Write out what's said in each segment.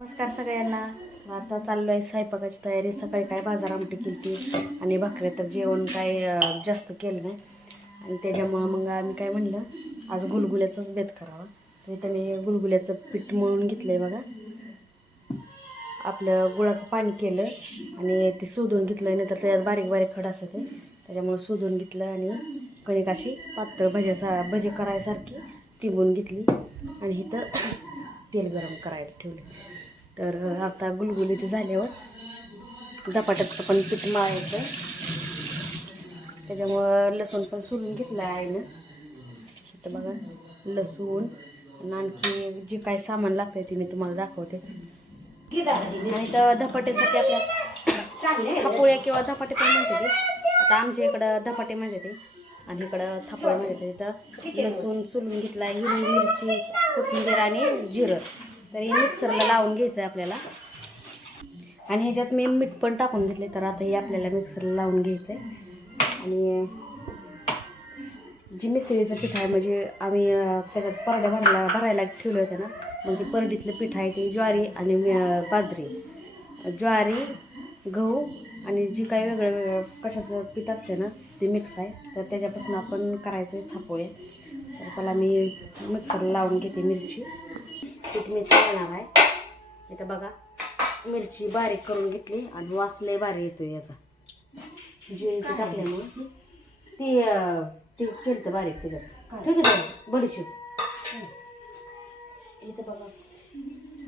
नमस्कार सगळ्यांना. आता चाललो आहे स्वयंपाकाची तयारी. सकाळी काय बाजार आमटी केली आणि भाकऱ्या तर जेवण काय जास्त केलं नाही. आणि त्याच्यामुळं मग आम्ही काय म्हणलं आज गुलगुल्याचाच बेत करावा. तर इथं मी गुलगुल्याचं पीठ मळून घेतलं आहे बघा. आपलं गुळाचं पाणी केलं आणि ते सोधून घेतलं नाही तर त्याच्यात बारीक बारीक खड असतं ते. त्याच्यामुळं सोधून घेतलं आणि कणिक अशी पातळ भज्यासा भजे करायसारखी तिंबून घेतली. आणि इथं तेल गरम करायला ठेवलं तर आता गुलगुली ते झाल्यावर हो. धपाट्याचं पण पीठ मारायचं त्याच्यामुळं लसूण पण सोलून घेतलं आहे आईनं. तर बघा लसूण आणि आणखी जे काय सामान लागतंय ते मी तुम्हाला दाखवते. आणि तर धपाट्यासाठी आपल्या थापोळ्या किंवा धपाटे पण म्हणते ते. आता आमच्या इकडं धपाटे म्हणते ते. आणि इकडं थापोळ्या म्हणते ते. तर लसूण सोलून घेतला हिरवी मिरची कोथिंबीर आणि जिरं. तर हे मिक्सरला लावून घ्यायचं आहे आपल्याला. आणि ह्याच्यात मी मीठ पण टाकून घेतले तर आता हे आपल्याला मिक्सरला लावून घ्यायचं आहे आणि जी मिसळीचं पीठ आहे म्हणजे आम्ही त्याच्यात परड्या भरायला भरायला ठेवले होते ना मग ते परडीतलं पीठ आहे ते ज्वारी आणि बाजरी. ज्वारी गहू आणि जी काही वेगळं वेगळं कशाचं पीठ असते ना ते मिक्स आहे. तर त्याच्यापासून आपण करायचं थापोळे. तर चला मी मिक्सरला लावून घेते मिरची. पीठ मी चालणार आहे? इथं बघा मिरची बारीक करून घेतली आणि वास लय भारी येतो याचा. जिरे ते टाकल्यामुळे. ती ते केलं तर बारीक त्याच्यात. ठीक आहे बडीशेप. इथं बघा.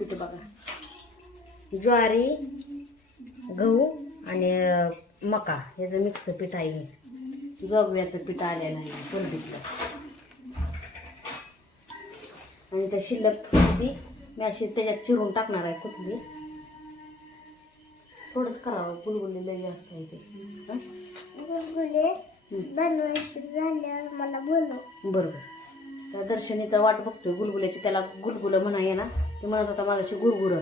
इथं बघा. ज्वारी गहू आणि मका. ह्याचं मिक्स पीठ आहे. जोगव्याचं पीठ आलेलं आहे. परबीतलं. आणि त्या शिल्लक ती मी अशी त्याच्यात चिरून टाकणार आहे कोथिंबीर थोडंच करावं. गुलगुली लई जास्त आहे ते. बरोबर. तर दर्शनी तर वाट बघतोय. गुलगुल्याची त्याला गुलगुलं म्हणा ये ना ते म्हणत होता माझ्याशी गुरगुर?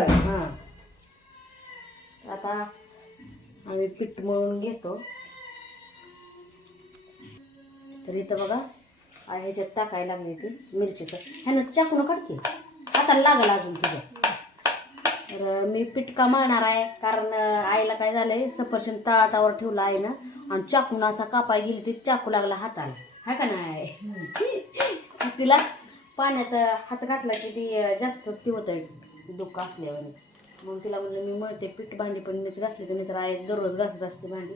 हां. आता आम्ही पीठ मळून घेतो. तर इथं बघा ह्याच्यात टाकायला लागली ती मिरचीचं. ह्यानं चाकून काढते. आता लागलं अजून तुझ्या तर मी पिटका का आहे कारण आईला काय झालंय सफरचंद तळातावर ठेवला आहे ना आणि चाकून असा कापाय गेली ती चाकू लागला हाताला. हाय का नाही? तिला पाण्यात हात घातला की ती जास्तच ती होतं दुःख असल्यावर. मग तिला म्हणलं मी मळते पीठ भांडी पण मीच घासली तर नाही तर आई दररोज घासत असते भांडी.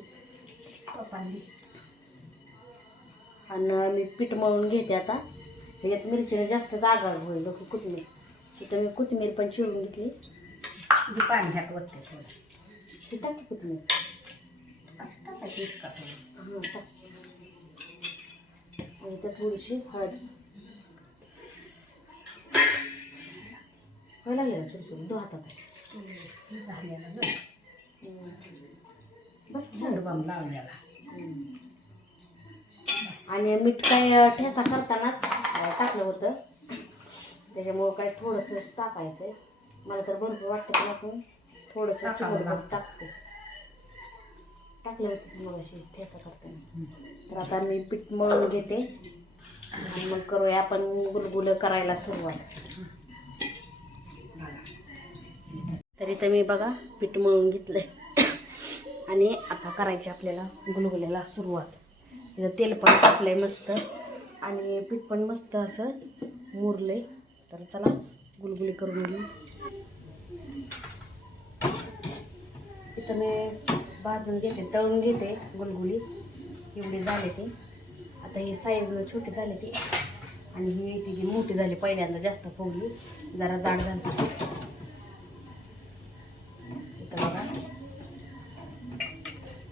आणि मी पीठ मळून घेते आता. त्याच्यात मिरचीने जास्त जागा होईल लोक कोथिंबीर. तिथं मी कोथिंबीर पण चिरून घेतली. पाणी घात वरते थोडं. ती टाकी कोथिंबीर. असं टाकायचं इतका हां टाक. आणि त्यात थोडीशी हळद. व्हायला लागले ना सुरू दो हातात बस झंड बंब लावलेला. आणि मीठ काय ठेसा करतानाच टाकलं होतं. त्याच्यामुळं काय थोडंसं टाकायचं आहे मला तर भरपूर वाटतं की आपण थोडंसं चिकट. टाकते. टाकलं होतं मग अशी ठेसा करताना. तर आता मी पीठ मळून घेते. आणि मग करूया आपण गुलगुलं करायला सुरुवात. तर इथं मी बघा पीठ मळून घेतलंय. आणि आता करायची आपल्याला गुलगुल्याला सुरुवात. तिथं तेल पण टाकलंय मस्त. आणि पीठ पण मस्त असं मुरलंय. तर चला गुलगुली करून घेऊ. इथं मी भाजून घेते तळून घेते गुलगुली एवढी झाले ते. आता हे साईजनं छोटी झाली ती. आणि ही तिची मोठी झाली पहिल्यांदा जास्त फवली जरा जाड झाली इथं बघा.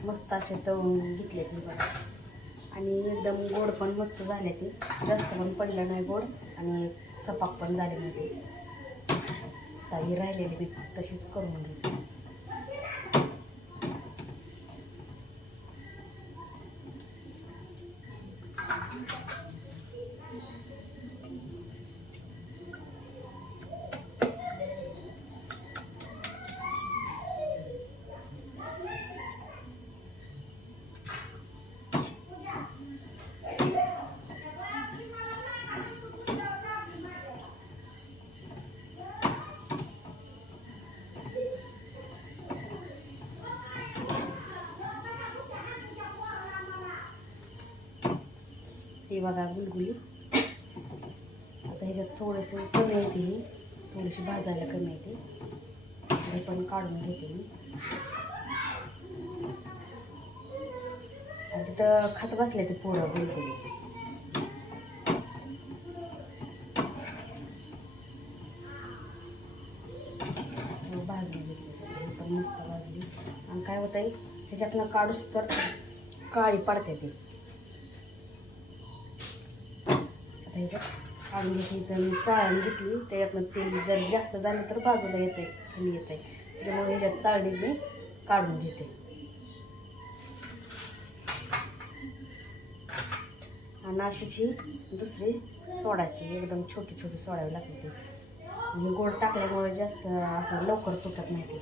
मस्त असे तळून घेतले तुम्ही बघा. आणि एकदम गोड पण मस्त झाले ते. जास्त पण पडलं नाही गोड आणि सपाक पण झाले नाही ते. ताई राहिलेली मी तशीच करून घेते. बघा गुलगुली. आता ह्याच्यात थोडेसे कमी येते मी थोडीशी भाजायला कमी येते हे पण काढून घेते मी. आणि तिथं खात बसले ते पोरं गुलगुली. भाजून घेतली पण मस्त भाजली. आणि काय होतं आहे ह्याच्यातनं काढूस तर काळी पडते ती. आता ह्याच्यात काढून घेतली तर मी चाळण घेतली. त्याच्यातनं तेल जर जास्त झालं तर बाजूला येते खाली आहे त्याच्यामुळे ह्याच्यात चाळणी मी काढून घेते. आणि अशीची दुसरी सोडायची. एकदम छोटी छोटी सोडावी लागते गोड टाकल्यामुळे जास्त असं लवकर तुटत नाही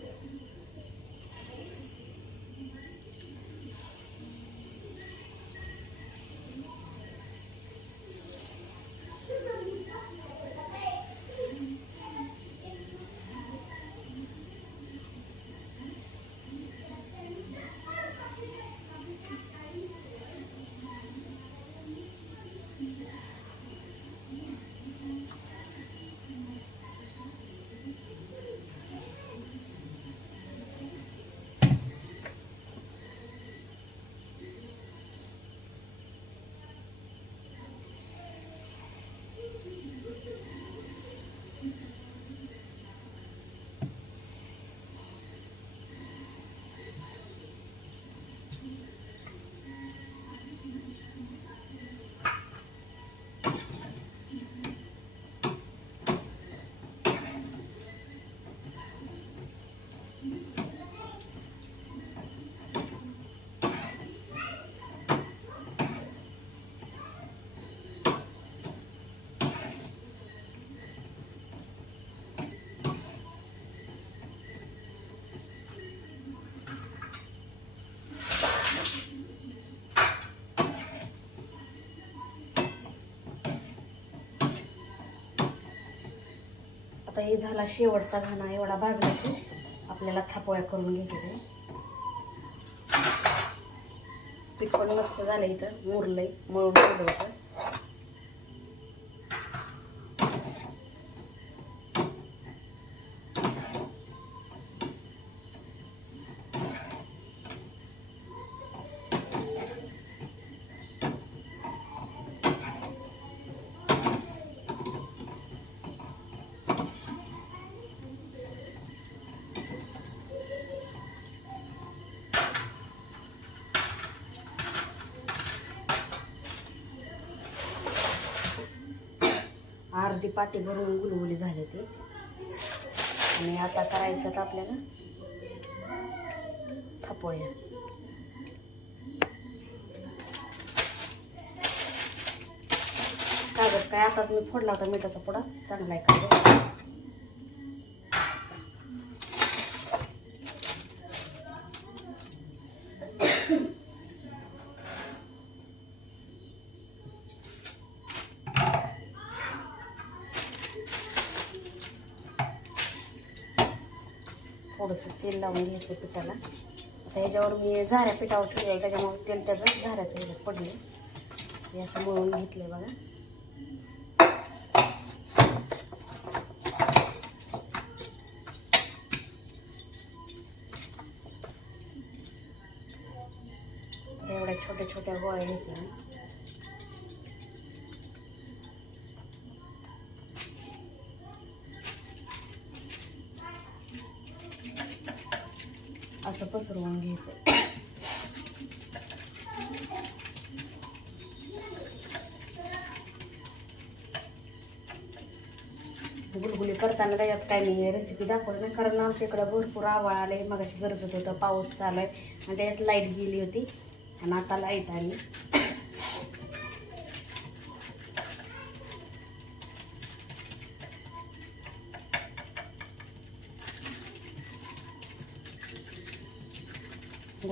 आता हे झाला शेवटचा घाणा एवढा भाजला की आपल्याला थापोळ्या करून घ्यायचे पीठ पण मस्त झालं इथं मुरलंय मळून ठेवलं होतं. अर्धी पाटी भरून गुलगुली झाले ते आणि आता करायच्यात आपल्याला थापोळ्या. कागद काय? आताच मी फोडला होता मिठाचा पुडा. चांगला आहे कागद लावून घ्यायचं पिठाला. आता ह्याच्यावर मी झाऱ्या पिठावर ठेवले आहे त्याच्यामुळे तेल त्याचं झाऱ्याचं ह्याच्यात पडले हे असं मळून घेतलं बघा. असेल. गुलगुली करताना त्याच्यात काय मी रेसिपी दाखवली नाही. कारण आमच्या इकडं भरपूर आवाळ आले मग अशी गरजत होतं. पाऊस चालू आहे आणि त्याच्यात लाइट गेली होती. आणि आता लाइट आली.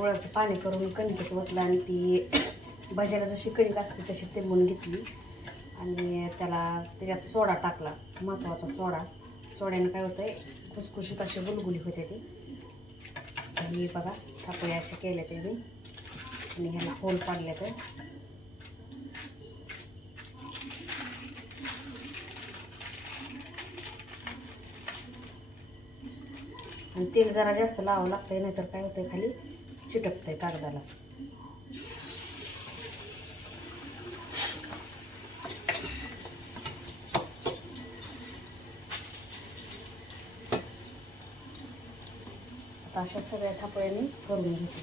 गुळाचं पाणी करून कणकेत ओतलं आणि ती भज्याला जशी कणिक असते तशी तिंबून घेतली. आणि त्याला त्याच्यात सोडा टाकला महत्त्वाचा सोडा. सोड्यानं काय होतं आहे खुसखुशीत असे गुलगुली होते ती. आणि बघा थापळे असे केले ते मी आणि ह्याला होल पाडले तर आणि तेल जरा जास्त लावावं लागतंय नाहीतर काय होतं खाली? चिटकतंय कागदाला. आता अशा सगळ्या थापळ्यांनी करून घेते.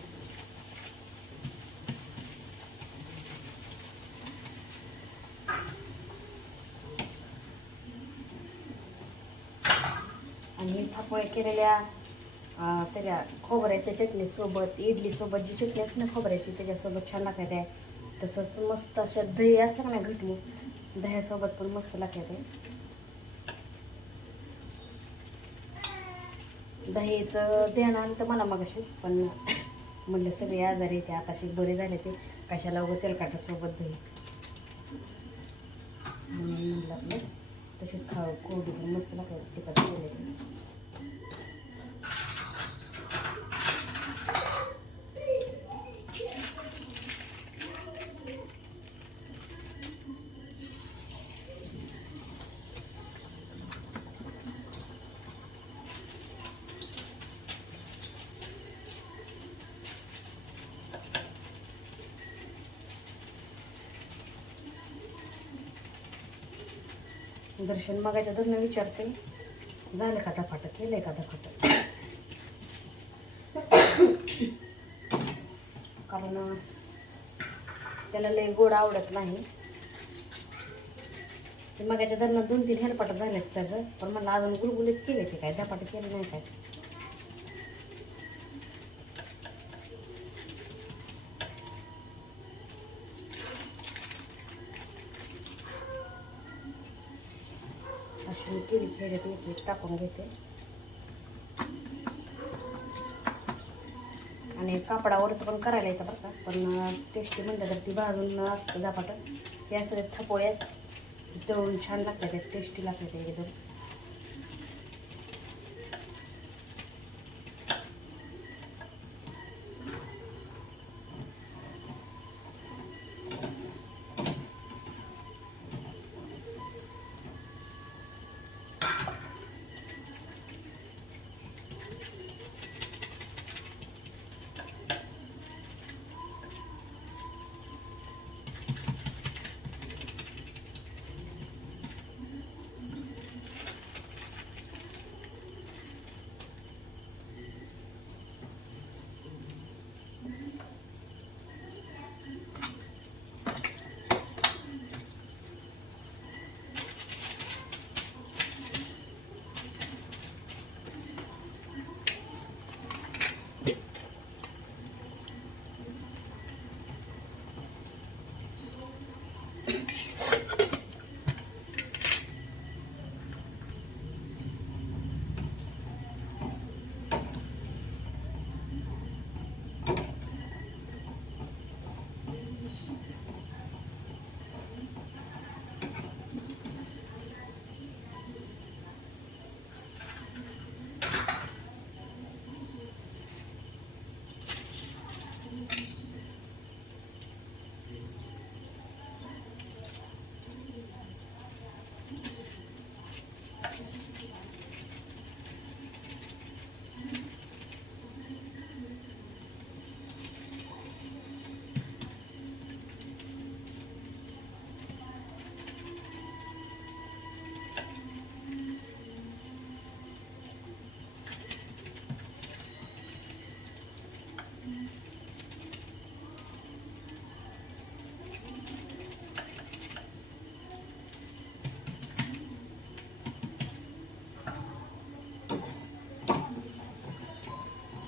आणि थापळ्या केलेल्या त्याच्या खोबऱ्याच्या चटणीसोबत इडलीसोबत जी चटणी असते ना खोबऱ्याची त्याच्यासोबत छान लागते आहे तसंच मस्त अशा दही असतं ना घटली दह्यासोबत पण मस्त लागते आहे दहीचं देणं आलं तर मला मग पण म्हणलं सगळे आजारी ते आताशी बरे झाले ते कशाला उगं तेलकाटासोबत दही. म्हणून म्हणलं आपलं तशीच खावं कोरडी पण मस्त लागते तिखट केले दर्शन मगाच्या धरणं विचारते. झालं का धफाटक केलं आहे का धपाटं कारण त्याला लय गोड आवडत नाही. ते मगाच्या धरणं दोन तीन हेलपाट झालेत त्याचं. पण मला अजून गुलगुलीच केले ते काय? धपाटं केलं नाही काय अशी मी केली ह्याच्यात एक एक टाकून घेते आणि कापडावरचं पण करायला येतं बरं का. पण टेस्टी म्हणलं तर ती भाजून असतं झपाटं. या असतं थपोळ्यात तळून छान लागतात टेस्टी लागतात एकदम.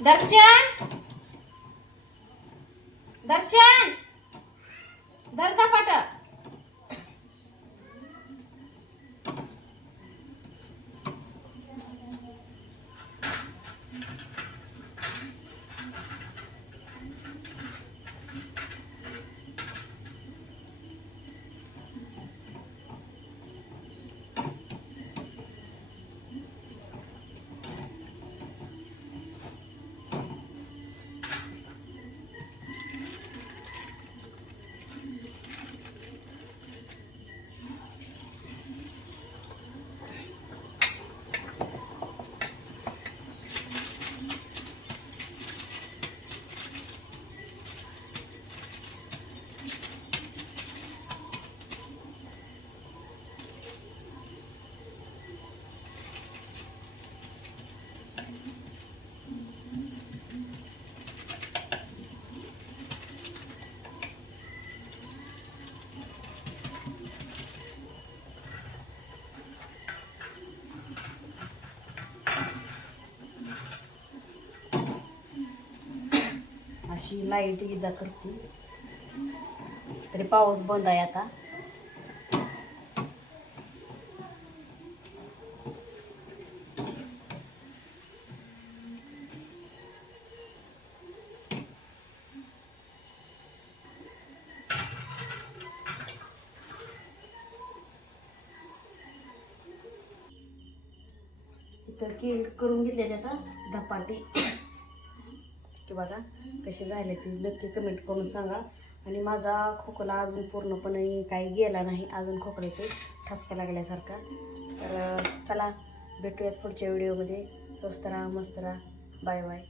दर्शन दर्शन अशी लाइट इजा करते. तरी पाऊस बंद आहे आता. इतर केळ करून घेतले आता धपाटे. की बघा कसे झाले ते. नक्की कमेंट करून सांगा. आणि माझा खोकला अजून पूर्णपणे काही गेला नाही अजून खोकला ते ठसका लागल्यासारखा. तर चला भेटूयात पुढच्या व्हिडिओमध्ये स्वस्त राहा मस्त राहा. Bye bye